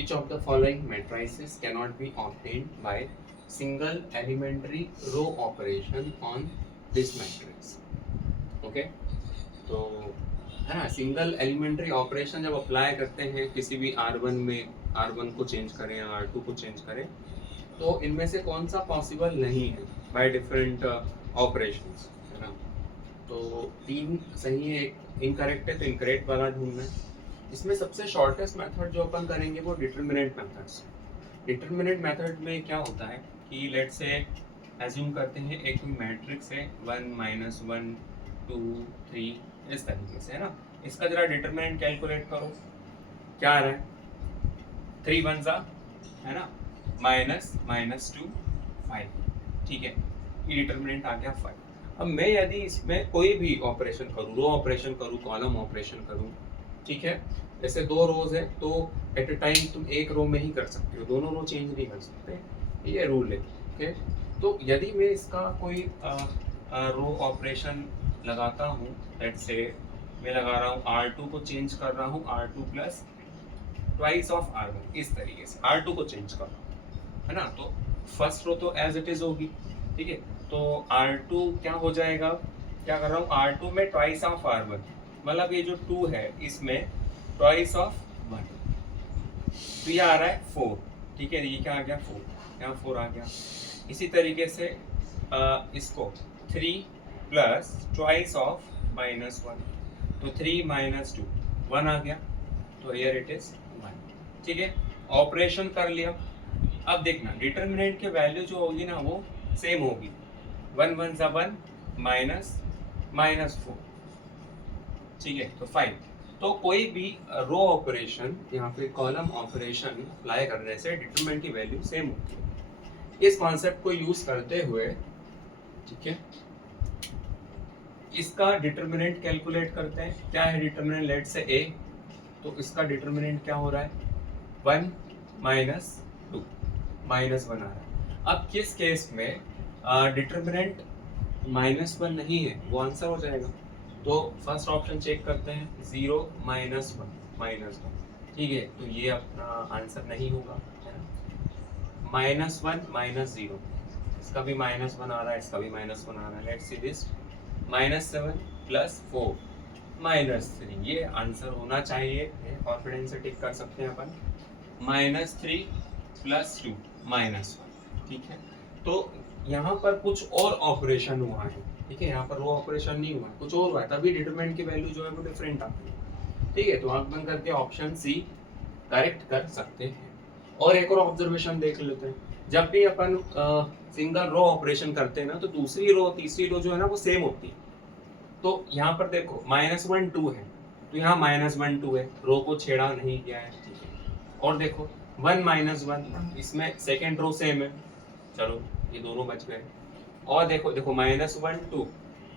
Which of the following matrices cannot be obtained by single elementary row operation on this matrix? Okay, तो है ना, single elementary operation जब apply करते हैं किसी भी R1 में, R1 को चेंज करें या R2 को चेंज करें, तो इनमें से कौन सा पॉसिबल नहीं है बाय डिफरेंट ऑपरेशंस, है ना। तो 3 सही है, एक इनकरेक्ट है, तो इनकरेक्ट वाला ढूंढना है। इसमें सबसे शॉर्टेस्ट मेथड जो अपन करेंगे वो डिटरमिनेंट मेथड से। डिटरमिनेंट मेथड में क्या होता है कि लेट्स से एज्यूम करते हैं एक मैट्रिक्स है 1 -1 2 3 इस तरीके से, है ना। इसका जरा डिटरमिनेंट कैलकुलेट करो, क्या आ रहा है, 3 1 सा, है ना, -2 5, ठीक है, ये डिटरमिनेंट आ गया 5। अब मैं यदि इसमें कोई भी ऑपरेशन करूँ, रो ऑपरेशन करूँ, कॉलम ऑपरेशन करूँ, ठीक है, जैसे 2 रोज है तो एट अ टाइम तुम एक रो में ही कर सकते हो, दोनों रो चेंज नहीं कर सकते, ये रूल है। ओके, तो यदि मैं इसका कोई रो ऑपरेशन लगाता हूँ, लेट्स से मैं लगा रहा हूँ R2 को चेंज कर रहा हूँ R2 plus twice of R1, इस तरीके से R2 को चेंज कर रहा हूँ, है ना। तो फर्स्ट रो तो एज इट इज होगी, ठीक है, तो R2 क्या हो जाएगा, क्या कर रहा हूँ, R2 में ट्वाइस ऑफ R1, मतलब ये जो 2 है इसमें ट्वाइस ऑफ 1, तो ये आ रहा है 4, ठीक है, ये क्या आ गया 4, यहाँ 4 आ गया। इसी तरीके से इसको 3 प्लस ट्वाइस ऑफ -1, तो 3 - 2 1 आ गया, तो हियर इट इज 1, ठीक है, ऑपरेशन कर लिया। अब देखना डिटरमिनेंट के वैल्यू जो होगी ना वो सेम होगी, 1 1 सा 1 -4, ठीक है, तो 5। तो कोई भी रो ऑपरेशन यहाँ पे कॉलम ऑपरेशन अप्लाई करने से डिटरमिनेंट की वैल्यू सेम होती है। इस कॉन्सेप्ट को यूज करते हुए, ठीक है, इसका डिटरमिनेंट कैलकुलेट करते हैं। क्या है डिटरमिनेंट, लेट से a, तो इसका डिटरमिनेंट क्या हो रहा है 1 - 2 -1 आ रहा है। अब किस केस में डिटरमिनेंट -1 नहीं है, वो आंसर हो जाएगा। तो फर्स्ट ऑप्शन चेक करते हैं, 0 -1 -1, ठीक है, तो ये अपना आंसर नहीं होगा, है ना। -1 -0, इसका भी -1 आ रहा है, इसका भी -1 आ रहा है। लेट्स सी दिस, -7 + 4 -3, ये आंसर होना चाहिए, कॉन्फिडेंस से टिक कर सकते हैं अपन। -3 + 2 -1, ठीक है, तो यहाँ पर कुछ और ऑपरेशन हुआ है, ठीक है, यहाँ पर रो ऑपरेशन नहीं हुआ है, कुछ और हुआ है, तभी डिटरमिनेंट की वैल्यू जो है वो डिफरेंट आती है, ठीक है। तो आंख बंद करके ऑप्शन सी करेक्ट कर सकते हैं। और एक और ऑब्जर्वेशन देख लेते हैं, जब भी अपन सिंगल रो ऑपरेशन करते हैं ना, तो दूसरी रो तीसरी रो जो है ना वो सेम होती है। तो यहाँ पर देखो -1 2 है, तो यहाँ -1 2 है, रो को छेड़ा नहीं किया है, ठीक है। और देखो 1 -1, इसमें सेकेंड रो सेम है, चलो ये दोनों बच गए। और देखो देखो -1 2,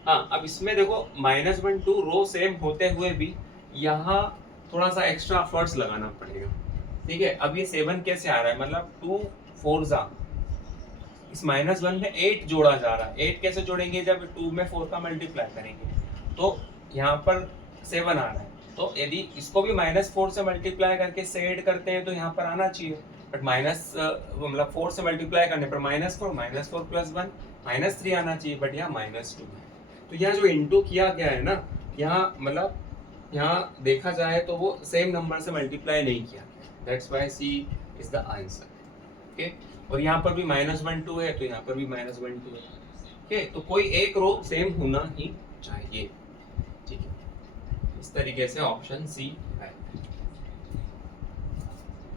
हाँ, अब इसमें देखो -1 2 रो सेम होते हुए भी यहाँ थोड़ा सा एक्स्ट्रा एफर्ट्स लगाना पड़ेगा, ठीक है। अब ये 7 कैसे आ रहा है, मतलब 2 4 जा, इस -1 में 8 जोड़ा जा रहा है, 8 कैसे जोड़ेंगे, जब 2 में 4 का मल्टीप्लाई करेंगे, तो यहाँ पर 7 आ रहा है। तो यदि इसको भी -4 से मल्टीप्लाई करके से ऐड करते हैं तो यहाँ पर आना चाहिए, बट मतलब 4 से मल्टीप्लाई करने पर -4 + 1 -3 आना चाहिए, बट यहाँ -2 है। तो यहाँ जो इंटू किया गया है ना, यहाँ मतलब यहाँ देखा जाए तो वो सेम नंबर से मल्टीप्लाई नहीं किया गया, that's why C is the answer, okay. और यहाँ पर भी -1 2 है, तो यहाँ पर भी -1 2 है, ओके। तो कोई एक रो सेम होना ही चाहिए, ठीक है। इस तरीके से ऑप्शन सी है।